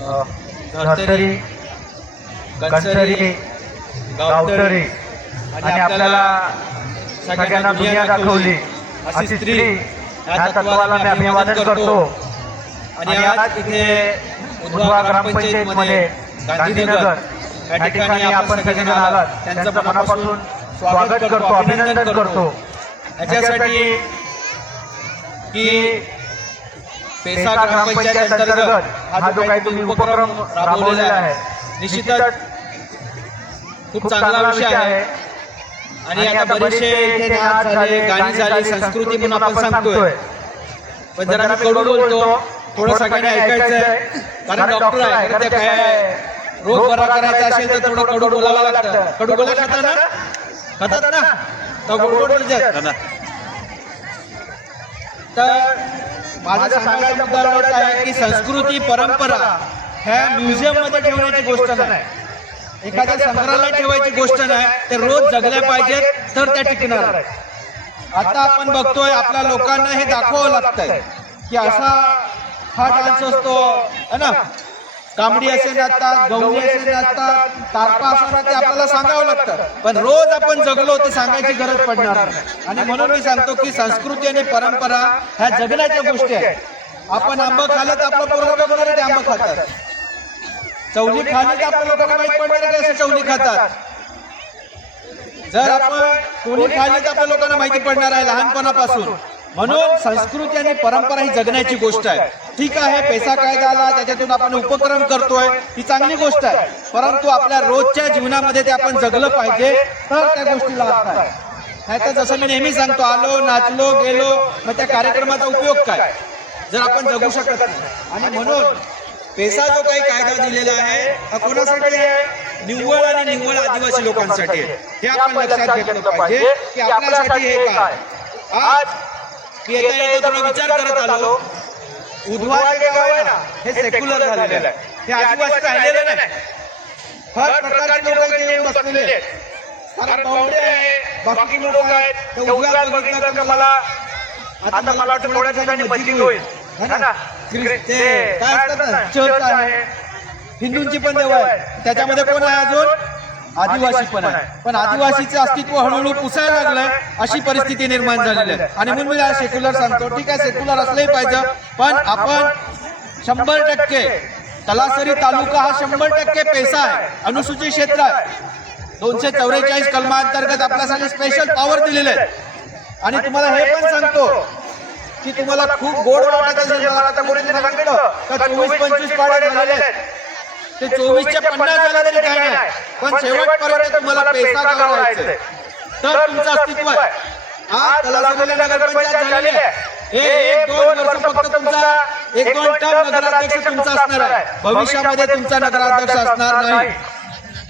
धर्तरी कणसरी गावतरी आणि आपल्याला सगळ्यांना दुनिया दाखवली. अशी स्त्री ह्या तत्वाला मी अभिवादन करतो. आणि आज इथे उधवा ग्रामपंचायतमध्ये गांधीनगर. या ठिकाणी आपण सगळेजण आलात. त्यांचं मनापासून स्वागत करतो अभिनंदन करतो. याच्यासाठी की पेसा ग्रामपंचायत अंतर्गत हा जो काही तुम्ही उपक्रम राबवलेला आहे निश्चितच खूप चांगला विषय आहे. आणि आता बरेचसे इथे नाच झाले गाणी झाली संस्कृती म्हणून आपण सांगतोय. पण जरा मी कडू बोलतो थोडं सगळ्यांनी ऐकायचं आहे कारण डॉक्टर आहे ते काय रोग बरा करायचा असेल तर थोडं कडू बोलावं लागतं. कडू बोला खाता ना? खातात ना? तर गोड बोलतात. तर माझं सांगायचा मुद्दा एवढाच आहे की संस्कृती परंपरा ह्या म्युझियममध्ये ठेवण्याची गोष्ट नाही. एखाद्या संग्रहालयात ठेवायची गोष्ट नाही तर रोज जगल्या पाहिजेत तर त्या टिकणार आहेत. आता आपण बघतोय आपल्या लोकांना हे दाखवावं लागतंय की असा हा डान्स असतो है ना? कांबडी असे नाचतात गवळी असे नाचतात तारपा असं ते आपल्याला सांगावं लागतं. पण रोज आपण जगलो ते सांगायची गरज पडणार नाही. आणि म्हणून मी सांगतो की संस्कृती आणि परंपरा ह्या जगण्याच्या गोष्टी आहेत. आपण आंबा खाल्लं तर आपलं पोरगा बघणार ते आंबा खातात. चवली खाली तर आपल्या लोकांना माहीत पडणार की चवली खातात. जर आपण कोणी खाली तर आपल्या लोकांना माहिती पडणार आहे लहानपणापासून. म्हणून संस्कृती आणि परंपरा ही जगण्याची गोष्ट आहे. ठीक आहे पैसा कायदा आला त्याच्यातून आपण उपक्रम करतोय ही चांगली गोष्ट आहे. परंतु आपल्या रोजच्या जीवनामध्ये ते आपण जगलं पाहिजे तर त्या गोष्टीला अर्थ आहे नाही. तर जसं मी नेहमी सांगतो आलो नाचलो गेलो मग त्या कार्यक्रमाचा उपयोग काय? जर आपण जगू शकत नाही. आणि म्हणून पैसा जो काही कायदा दिलेला आहे हा कोणासाठी आहे? निव्वळ आणि निव्वळ आदिवासी लोकांसाठी आहे. हे आपण लक्षात घेतलं पाहिजे की आपल्यासाठी हे काय? आज येता येता थोडा विचार करत आलो. उधवा जे गाव आहे ना हे सेक्युलर झालेलं आहे हे आदिवासी राहिलेलं नाही. हर प्रकारचे लोक इथे येऊन बसलेले. आहेत. कारण बावडे आहे बाकी लोक आहेत. ते बघितलं तर मला आता मला वाटतं थोड्या ठिकाणी होईल. है ना? ख्रिस- ते काय असतात ना चर्च आहे. हिंदूंची पण देव आहे त्याच्यामध्ये कोण आहे अजून? आदिवासी पण आहे. पण आदिवासीचे अस्तित्व हळूहळू पुसायला लागलंय. अशी परिस्थिती निर्माण झालेली आहे. आणि म्हणून मी सेक्युलर सांगतो. ठीक आहे सेक्युलर असलंही पाहिजे. पण आपण शंभर टक्के तलासरी तालुका हा शंभर टक्के पैसा आहे. अनुसूचित क्षेत्र आहे. दोनशे चौवेचाळीस कलमांतर्गत आपल्यासाठी स्पेशल पॉवर दिलेले आहे आणि तुम्हाला हे पण सांगतो की तुम्हाला खूप गोड वाटत असेल मला आता मुलीने सांगितलं. का चोवीस पंचवीस पाड्या झालेले आहेत. ते चोवीसच्या पन्नास झाले तरी काय नाही. पण शेवटपर्यंत तुम्हाला पैसा गावायचा तर तुमचं अस्तित्व आहे. आज तलासरीला नगरपंचायत झालेली आहे. हे एक दोन वर्ष फक्त तुमचा एक दोन टर्म नगराध्यक्ष तुमचा असणार आहे. भविष्यामध्ये तुमचा नगराध्यक्ष असणार नाही.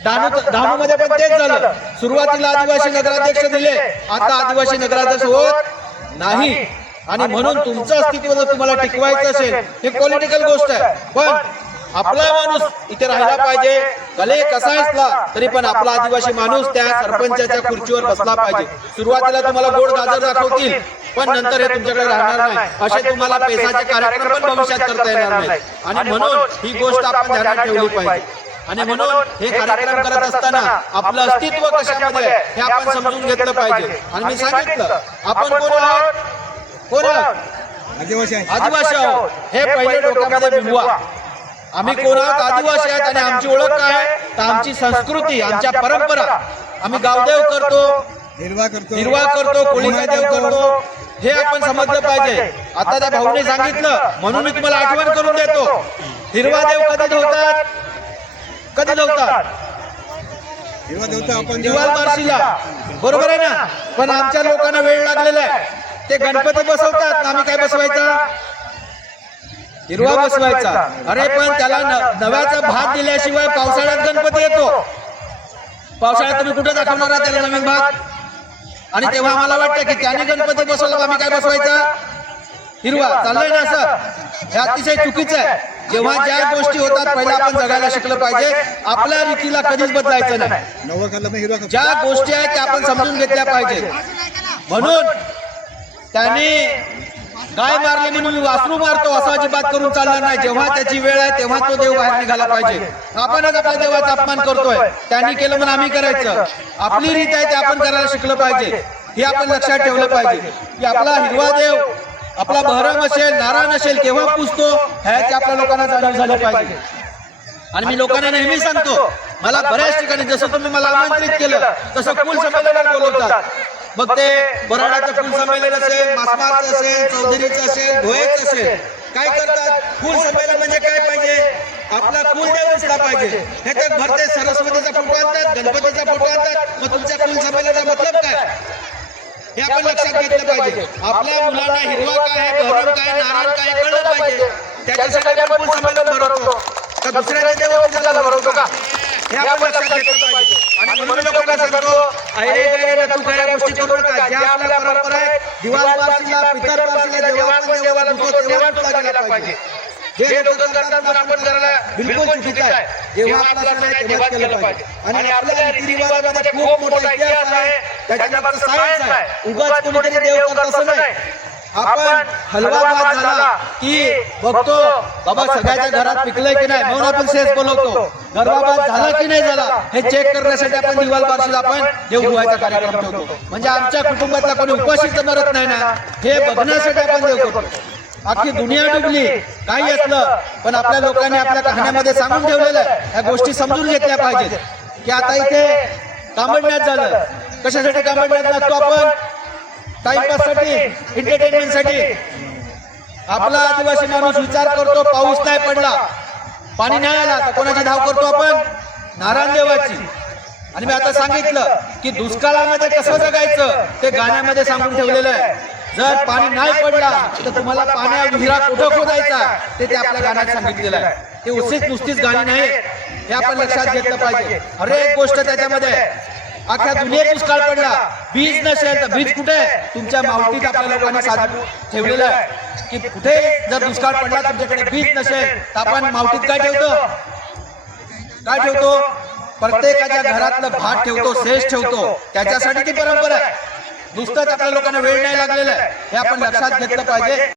डहाणू मध्ये पण तेच झालं. सुरुवातीला आदिवासी नगराध्यक्ष दिले. आता आदिवासी नगराध्यक्ष होत नाही. आणि म्हणून तुमचं अस्तित्व जर तुम्हाला टिकवायचं असेल हे पॉलिटिकल गोष्ट आहे पण आपला माणूस इथे राहिला पाहिजे. भले कसा असला तरी पण आपला आदिवासी माणूस त्या सरपंचाच्या खुर्चीवर बसला पाहिजे. सुरुवातीला तुम्हाला गोड गाजर दाखवतील पण नंतर हे तुमच्याकडे राहणार नाही. असे तुम्हाला पैशाचे कार्यक्रम पण भविष्यात करता येणार नाही. आणि म्हणून ही गोष्ट आपण ध्यानात ठेवली पाहिजे. आणि म्हणून हे कार्यक्रम करत असताना आपलं अस्तित्व कशामध्ये हे आपण समजून घेतलं पाहिजे. आणि मी सांगितलं आपण कोण आहोत? कोण आहोत? आदिवासी आदिवासी आहोत हे पहिले डोक्यामध्ये बिंबवा आम्ही कोण आहोत आदिवासी आहेत आणि आमची ओळख काय आहे? तर आमची संस्कृती आमच्या परंपरा. आम्ही गावदेव करतो. निर्वाह करतो. निर्वाह करतो करतो हे आपण समजलं पाहिजे. आता त्या भाऊने सांगितलं म्हणून मी तुम्हाला आठवण करून देतो. हिरवा देव कधी धवतात कधी धवतात निर्वाह देवता आपण दिवाल बार्शीला. बरोबर आहे ना? पण आमच्या लोकांना वेळ लागलेला आहे. ते गणपती बसवतात ना? आम्ही काय बसवायचा? हिरवा बसवायचा. अरे पण त्याला न- नव्याचा भात दिल्याशिवाय पावसाळ्यात गणपती येतो. पावसाळ्यात तुम्ही कुठे दाखवणार आहात त्याला नवीन भात? आणि तेव्हा आम्हाला वाटतं की त्याने गणपती बसवला आम्ही काय बसवायचा? हिरवा चाललंय ना असं? हे अतिशय चुकीचं आहे. जेव्हा ज्या गोष्टी होतात पहिला आपण जगायला शिकलं पाहिजे. आपल्या रीतीला कधीच बदलायचं नाही. ज्या गोष्टी आहेत त्या आपण समजून घेतल्या पाहिजेत. म्हणून त्यांनी गाय मारली म्हणून मी वासरू मारतो असं अजिबात करून चालणार नाही. जेव्हा त्याची वेळ आहे तेव्हा तो देव बाहेर निघाला पाहिजे. आपणच आपल्या देवाचा अपमान करतोय. त्यांनी केलं म्हणून आम्ही करायचं. आपली रीत आहे ते आपण करायला शिकलं पाहिजे. हे आपण लक्षात ठेवलं पाहिजे. की आपला हिरवा देव आपला बहरम असेल नारायण असेल केव्हा पुजतो ह्याची आपल्या लोकांना जाणीव झालं पाहिजे. आणि मी लोकांना नेहमी सांगतो मला बऱ्याच ठिकाणी जसं तुम्ही मला आमंत्रित केलं तसं कुल संमेलनात बोलवतात. मग ते बराडाचं कुल संमेलन असेल मासमारचं असेल चौधरीचं असेल भोयेचं असेल काय करतात? कुल संमेलन म्हणजे काय पाहिजे? आपला कुलदेव दिसला पाहिजे? ह्याच्यात भरते सरस्वतीचा फोटो आणतात गणपतीचा फोटो आणतात. मग तुमच्या कुल संमेलनाचा मतलब काय? हे आपण लक्षात घेतलं पाहिजे. आपल्या मुलांना हिरवा काय आहे बहरम काय नारायण काय कळलं पाहिजे. त्याच्यासाठी आपण कुल संमेलन भरवतो. का दुसऱ्याच्या देवाला भरवतो का हे आपण लक्षात घेतलं पाहिजे आणि म्हणून लोकांना सांगतो अरे तू काय गोष्टी करू नका. ज्या आपल्या परंपरा आहेत दिवाळ पारशीला पितर जेव्हा आपण देवाला धुतो तेव्हा तुला गेला पाहिजे. जे लोक करतात पण आपण करायला बिलकुल चुकीचं आहे. जेव्हा आपला सण आहे तेव्हाच केलं पाहिजे. आणि आपल्या रीतिरिवाजामध्ये खूप मोठा इतिहास आहे. त्याच्यामध्ये सायन्स आहे. उगाच कोणीतरी देव करत असं नाही. आपण हलवा झाला की बघतो बाबा सगळ्याच्या घरात पिकलंय की नाही? म्हणून आपण शेष बोलवतो. भात झाला की नाही झाला? हे चेक करण्यासाठी आपण दिवाल बारशीला आपण देव धुवायचा कार्यक्रम ठेवतो. म्हणजे आमच्या कुटुंबातला कोणी उपाशीच मरत नाही ना? हे बघण्यासाठी आपण देव करतो अख्खी दुनिया डुबली. काही असलं पण आपल्या लोकांनी आपल्या कहाण्यामध्ये सांगून ठेवलेलं आहे. ह्या गोष्टी समजून घेतल्या पाहिजेत. की आता इथे कामडण्यात झालं कशासाठी कामडण्यात लागतो आपण टाइमपाससाठी एंटरटेनमेंटसाठी आपला आदिवासी माणूस विचार करतो पाऊस नाही पडला पाणी नाही आला तर कोणाची धाव करतो आपण? नारायण देवाची. आणि मी आता सांगितलं की दुष्काळामध्ये कसं जगायचं ते गाण्यामध्ये सांगून ठेवलेलं आहे. जर पाणी नाही पडला तर तुम्हाला पाण्या विहिरा कुठं खोदायचा? ते ते आपल्या गाण्यात सांगितलेलं आहे. ते उशीच नुसतीच गाणी नाही हे आपण लक्षात घेतलं पाहिजे. हरेक गोष्ट त्याच्यामध्ये अख्ख्या दुनियेत दुष्काळ पडला. बीज नसेल तर बीज कुठे? तुमच्या मावटीत आपल्या लोकांनी साधून ठेवलेलं आहे. की कुठे जर दुष्काळ पडला तुमच्याकडे बीज नसेल. तर आपण मावटीत काय ठेवतो? काय ठेवतो? प्रत्येकाच्या घरातलं भात ठेवतो शेष ठेवतो. त्याच्यासाठी ती परंपरा आहे. नुसतंच आपल्या लोकांना वेळ नाही लागलेला आहे. हे आपण लक्षात घेतलं पाहिजे.